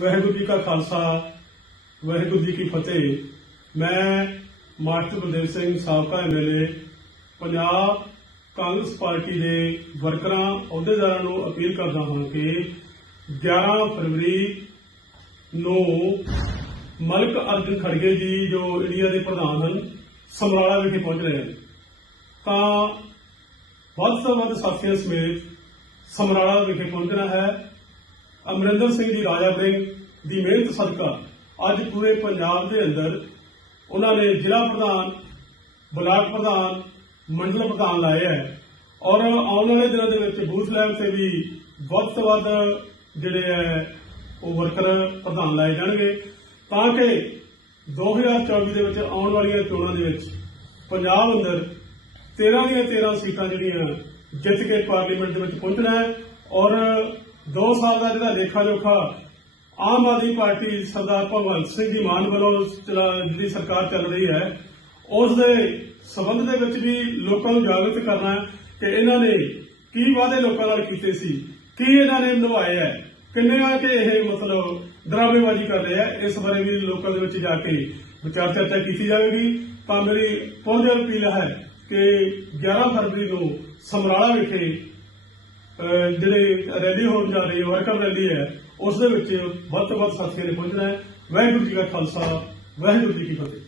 ਵਾਹਿਗੁਰੂ ਜੀ ਕਾ ਖਾਲਸਾ, ਵਾਹਿਗੁਰੂ ਜੀ ਕੀ ਫਤਿਹ। ਮੈਂ ਮਾਸਟਰ ਬਲਦੇਵ ਸਿੰਘ ਸਾਬਕਾ ਐਮਐਲਏ ਪੰਜਾਬ ਕਾਂਗਰਸ ਪਾਰਟੀ ਦੇ ਵਰਕਰਾਂ, ਅਹੁਦੇਦਾਰਾਂ ਨੂੰ ਅਪੀਲ ਕਰਦਾ ਹਾਂ ਕਿ 11 ਫਰਵਰੀ ਨੂੰ ਮਲਕ ਅਰਜਨ ਖੜਗੇ ਜੀ, ਜੋ ਇੰਡੀਆ ਦੇ ਪ੍ਰਧਾਨ ਹਨ, ਸਮਰਾਲਾ ਵਿਖੇ ਪਹੁੰਚ ਰਹੇ ਹਨ। ਤਾਂ ਵੱਧ ਤੋਂ ਵੱਧ ਸਾਥੀਆਂ ਸਮੇਤ ਸਮਰਾਲਾ ਵਿਖੇ ਪਹੁੰਚਣਾ ਹੈ। ਅਮਰਿੰਦਰ ਸਿੰਘ ਜੀ ਰਾਜਾ ਬ੍ਰਿੰਗ ਦੀ ਮਿਹਨਤ ਸਦਕਾ ਅੱਜ ਪੂਰੇ ਪੰਜਾਬ ਦੇ ਅੰਦਰ ਉਹਨਾਂ ਨੇ ਜ਼ਿਲ੍ਹਾ ਪ੍ਰਧਾਨ, ਬਲਾਕ ਪ੍ਰਧਾਨ, ਮੰਡਲ ਪ੍ਰਧਾਨ ਲਾਏ ਹੈ। ਔਰ ਆਉਣ ਵਾਲੇ ਦਿਨਾਂ ਦੇ ਵਿੱਚ ਬੂਥ ਲੈਵਲ ਤੇ ਵੀ ਵੱਧ ਤੋਂ ਵੱਧ ਜਿਹੜੇ ਹੈ, ਉਹ ਵਰਕਰ ਪ੍ਰਧਾਨ ਲਾਏ ਜਾਣਗੇ। ਤਾਂ ਕਿ 2024 ਦੇ ਵਿੱਚ ਆਉਣ ਵਾਲੀਆਂ ਚੋਣਾਂ ਦੇ ਵਿੱਚ ਪੰਜਾਬ ਅੰਦਰ 13 ਦੀਆਂ 13 ਸੀਟਾਂ ਜਿਹੜੀਆਂ ਜਿੱਤ ਕੇ ਪਾਰਲੀਮੈਂਟ ਦੇ ਵਿੱਚ ਪਹੁੰਚਣਾ ਹੈ। ਔਰ 2 ਸਾਲ ਦਾ ਜਿਹੜਾ ਲੇਖਾ ਜੋਖਾ ਆਮ ਆਦਮੀ ਪਾਰਟੀ ਸਰਦਾਰ ਭਗਵੰਤ ਸਿੰਘ ਜੀ ਮਾਨ ਵੱਲੋਂ ਜਿਹੜੀ ਸਰਕਾਰ ਚੱਲ ਰਹੀ ਹੈ, ਉਸ ਦੇ ਸਬੰਧ ਦੇ ਵਿੱਚ ਵੀ ਲੋਕਾਂ ਨੂੰ ਜਾਗਰੂਕ ਕਰਨਾ ਹੈ ਕਿ ਇਹਨਾਂ ਨੇ ਕੀ ਵਾਅਦੇ ਲੋਕਾਂ ਨਾਲ ਕੀਤੇ ਸੀ, ਕੀ ਇਹਨਾਂ ਨੇ ਨਿਭਾਏ ਹੈ, ਕਿੰਨੇ ਆ ਕਿ ਇਹ ਮਤਲਬ ਡਰਾਮੇਬਾਜ਼ੀ ਕਰ ਰਹੇ ਆ ਇਸ ਬਾਰੇ ਵੀ ਲੋਕਾਂ ਦੇ ਵਿੱਚ ਜਾ ਕੇ ਵਿਚਾਰ ਚਰਚਾ ਕੀਤੀ ਜਾਵੇਗੀ। ਤਾਂ ਮੇਰੀ ਪੁਨਰ ਅਪੀਲ ਹੈ ਕਿ 11 ਫਰਵਰੀ ਨੂੰ ਸਮਰਾਲਾ ਵਿਖੇ ਜਿਹੜੇ ਰੈਲੀ ਹੋਣ ਜਾ ਰਹੀ ਹੈ, ਵਰਕਰ ਰੈਲੀ ਹੈ, ਉਸ ਦੇ ਵਿੱਚ ਵੱਧ ਤੋਂ ਵੱਧ ਸਾਥੀਆਂ ਨੇ ਪਹੁੰਚਣਾ ਹੈ। ਵਾਹਿਗੁਰੂ ਜੀ ਕਾ ਖਾਲਸਾ, ਵਾਹਿਗੁਰੂ ਜੀ ਕੀ ਫਤਿਹ।